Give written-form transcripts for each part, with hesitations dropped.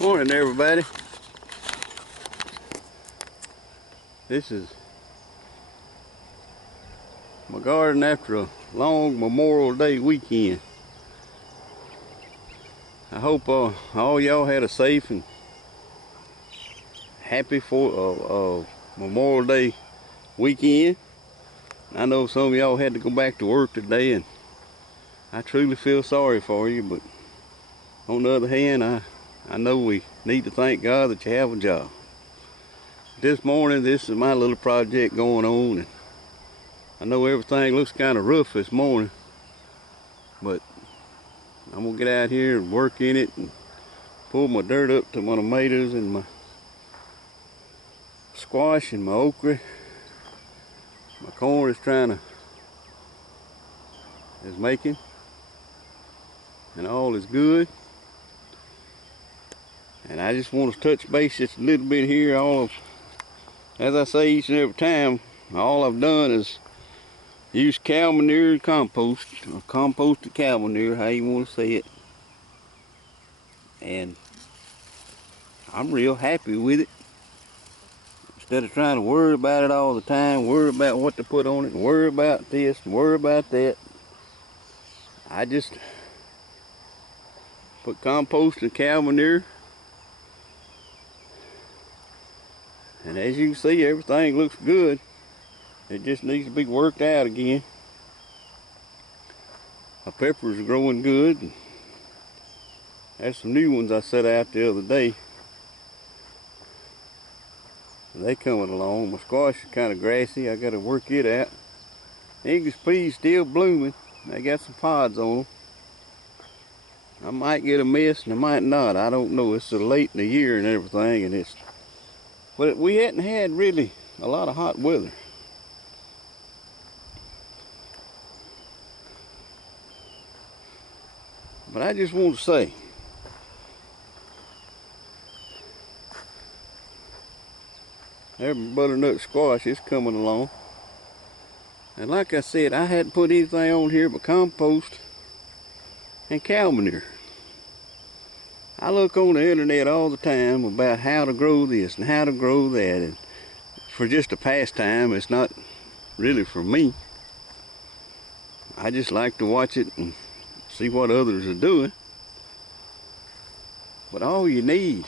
Morning, everybody. This is my garden after a long Memorial Day weekend. I hope all y'all had a safe and happy Memorial Day weekend. I know some of y'all had to go back to work today, and I truly feel sorry for you, but on the other hand, I know we need to thank God that you have a job. This morning, this is my little project going on, and I know everything looks kind of rough this morning, but I'm gonna get out here and work in it and pull my dirt up to my tomatoes and my squash and my okra. My corn is making, and all is good. And I just want to touch base just a little bit here. As I say each and every time, all I've done is use cow manure and compost, or composted cow manure, how you want to say it. And I'm real happy with it. Instead of trying to worry about it all the time, worry about what to put on it, and worry about this, and worry about that, I just put compost and cow manure. And as you can see, everything looks good. It just needs to be worked out again. My peppers are growing good. There's some new ones I set out the other day. And they coming along. My squash is kind of grassy. I got to work it out. English peas still blooming. They got some pods on them. I might get a miss and I might not. I don't know. It's so late in the year and everything, and but we hadn't had really a lot of hot weather. But I just want to say, there's my butternut squash is coming along. And like I said, I hadn't put anything on here but compost and cow manure. I look on the internet all the time about how to grow this and how to grow that, and for just a pastime. It's not really for me. I just like to watch it and see what others are doing. But all you need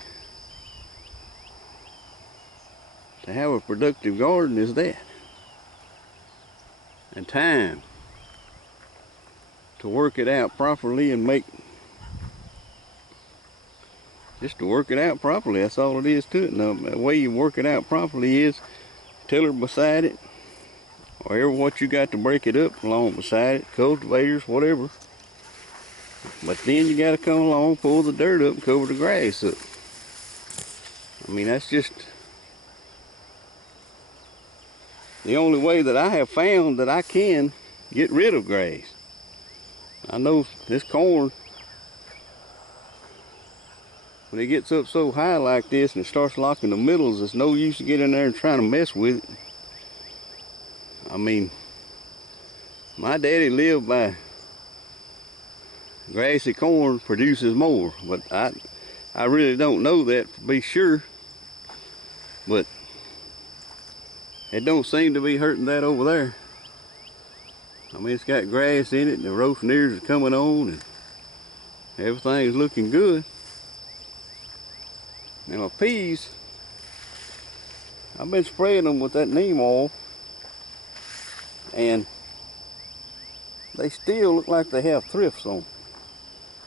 to have a productive garden is that, and time to work it out properly and just to work it out properly. That's all it is to it. Now, the way you work it out properly is tiller beside it, or what you got to break it up along beside it, cultivators, whatever. But then you got to come along, pull the dirt up, and cover the grass up. I mean, that's just the only way that I have found that I can get rid of grass. I know this corn, when it gets up so high like this and it starts locking the middles, it's no use to get in there and trying to mess with it. I mean, my daddy lived by grassy corn produces more, but I really don't know that to be sure. But it don't seem to be hurting that over there. I mean, it's got grass in it, and the roasting ears are coming on, and everything is looking good. Now my peas, I've been spraying them with that neem oil, and they still look like they have thrifts on them.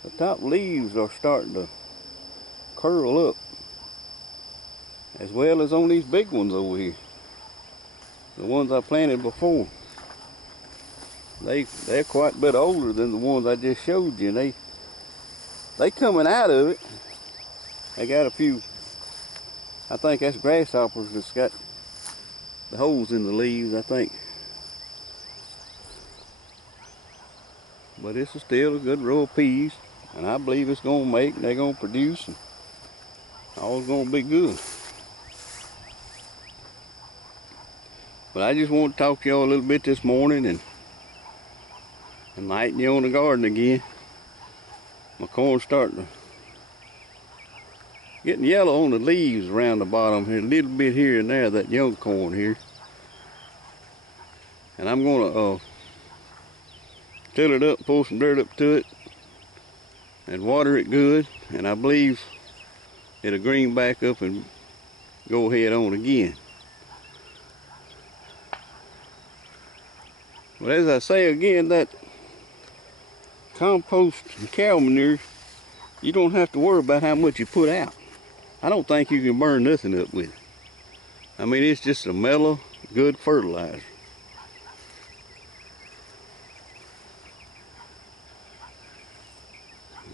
The top leaves are starting to curl up, as well as on these big ones over here. The ones I planted before. They're quite a bit older than the ones I just showed you, and they coming out of it. They got a few, I think that's grasshoppers that's got the holes in the leaves, I think. But this is still a good row of peas, and I believe it's gonna make, and they're gonna produce, and all's gonna be good. But I just want to talk to y'all a little bit this morning and enlighten you on the garden again. My corn's starting to getting yellow on the leaves around the bottom here, a little bit here and there, that young corn here. And I'm gonna till it up, pull some dirt up to it, and water it good, and I believe it'll green back up and go ahead on again. But as I say again, that compost and cow manure, you don't have to worry about how much you put out. I don't think you can burn nothing up with it. I mean, it's just a mellow, good fertilizer.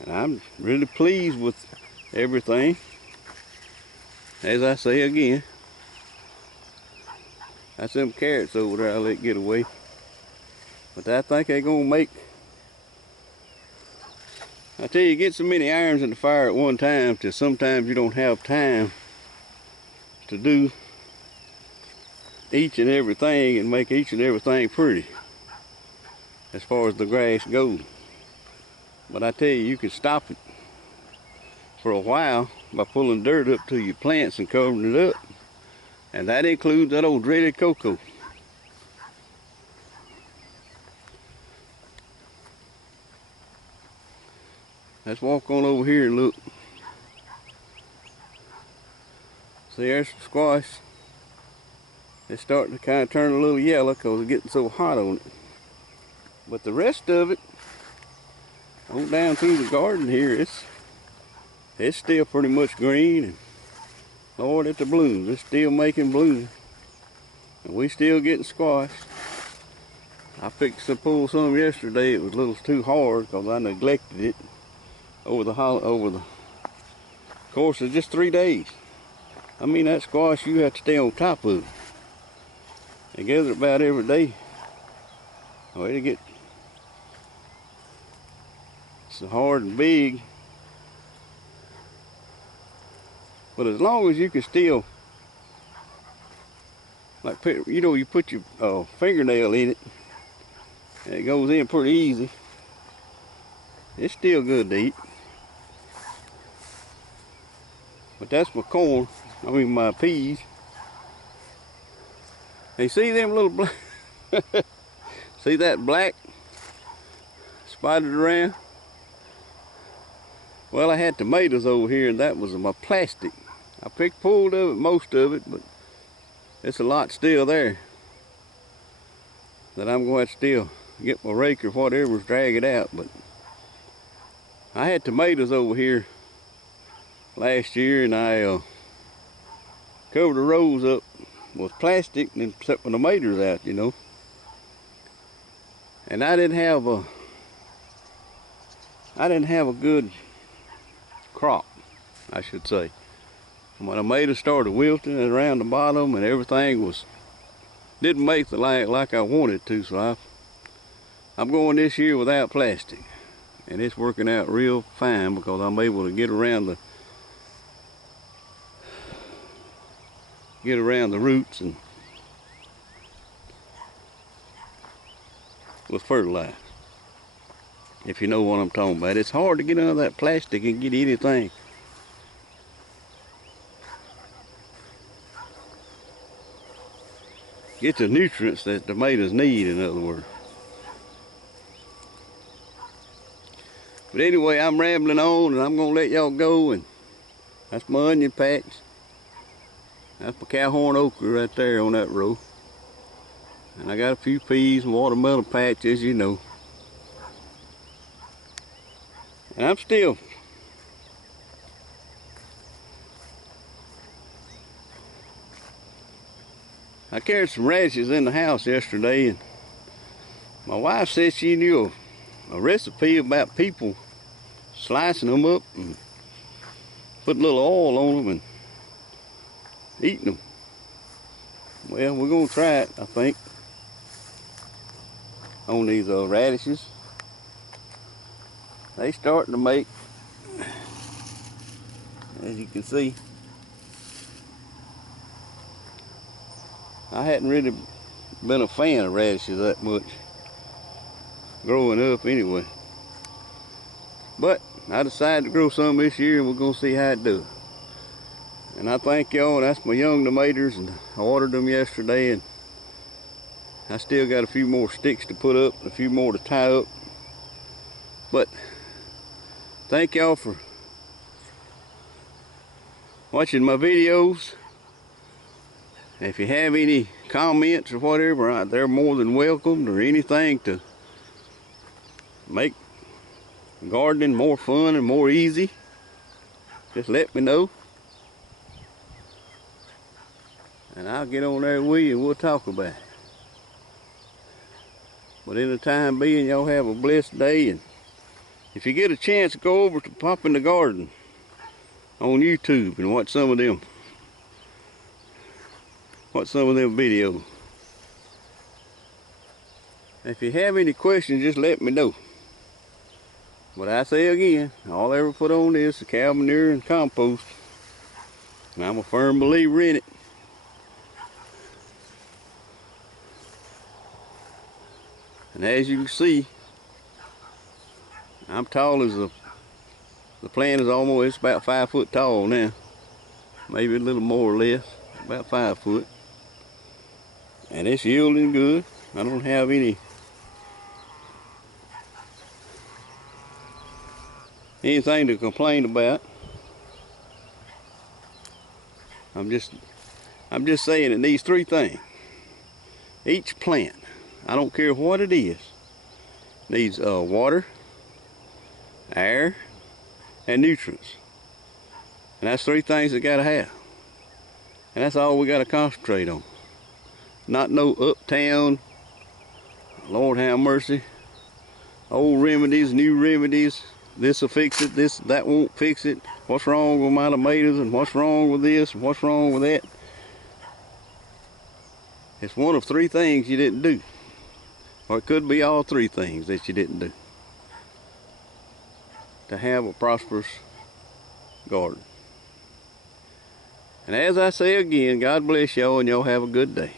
And I'm really pleased with everything. As I say again, that's them carrots over there I let get away. But I think they're gonna make, I tell you, get so many irons in the fire at one time till sometimes you don't have time to do each and everything and make each and everything pretty as far as the grass goes. But I tell you, you can stop it for a while by pulling dirt up to your plants and covering it up. And that includes that old dreaded cocoa. Let's walk on over here and look. See, there's some squash. It's starting to kind of turn a little yellow because it's getting so hot on it. But the rest of it, on down through the garden here, it's still pretty much green. And Lord, at the blooms, it's still making blooms. And we still getting squash. I picked some, pulled some yesterday. It was a little too hard because I neglected it over the course of just 3 days. I mean, that squash, you have to stay on top of it and gather it about every day, or it'll get so hard and big. But as long as you can still, like, you know, you put your fingernail in it and it goes in pretty easy, it's still good to eat. But that's my corn, I mean my peas. Hey, see them little black, see that black spotted around? Well, I had tomatoes over here and that was my plastic. I pulled of it, most of it, but it's a lot still there that I'm going to still get my rake or whatever, drag it out. But I had tomatoes over here last year and I covered the rows up with plastic and then set my tomatoes out, you know. And I didn't have a good crop, I should say. My tomatoes started wilting around the bottom and everything didn't make the like I wanted to, so I'm going this year without plastic. And it's working out real fine because I'm able to get around the roots and with fertilizer. If you know what I'm talking about. It's hard to get under that plastic and get anything. Get the nutrients that tomatoes need, in other words. But anyway, I'm rambling on and I'm gonna let y'all go, and that's my onion patch. That's my cowhorn okra right there on that row. And I got a few peas and watermelon patches, you know. And I'm still I carried some radishes in the house yesterday, and my wife said she knew a recipe about people slicing them up and putting a little oil on them and eating them. Well, we're gonna try it, I think, on these radishes. They starting to make, as you can see. I hadn't really been a fan of radishes that much growing up anyway. But I decided to grow some this year and we're gonna see how it does. And I thank y'all, and that's my young tomatoes, and I ordered them yesterday, and I still got a few more sticks to put up, a few more to tie up. But thank y'all for watching my videos. If you have any comments or whatever, they're more than welcome, or anything to make gardening more fun and more easy, just let me know. And I'll get on there with you and we'll talk about it. But in the time being, y'all have a blessed day. And if you get a chance, go over to Pop in the Garden on YouTube and watch some of them videos. If you have any questions, just let me know. But I say again, all I ever put on this is cow manure and compost. And I'm a firm believer in it. And as you can see, I'm tall as the plant is almost, it's about 5 foot tall now. Maybe a little more or less, about 5 foot. And it's yielding good. I don't have anything to complain about. I'm just saying it needs 3 things. Each plant, I don't care what it is, needs water, air, and nutrients. And that's 3 things it gotta have. And that's all we gotta concentrate on. Not no uptown, Lord have mercy, old remedies, new remedies. This will fix it, that won't fix it. What's wrong with my tomatoes, and what's wrong with this, and what's wrong with that? It's one of 3 things you didn't do. Or it could be all 3 things that you didn't do to have a prosperous garden. And as I say again, God bless y'all, and y'all have a good day.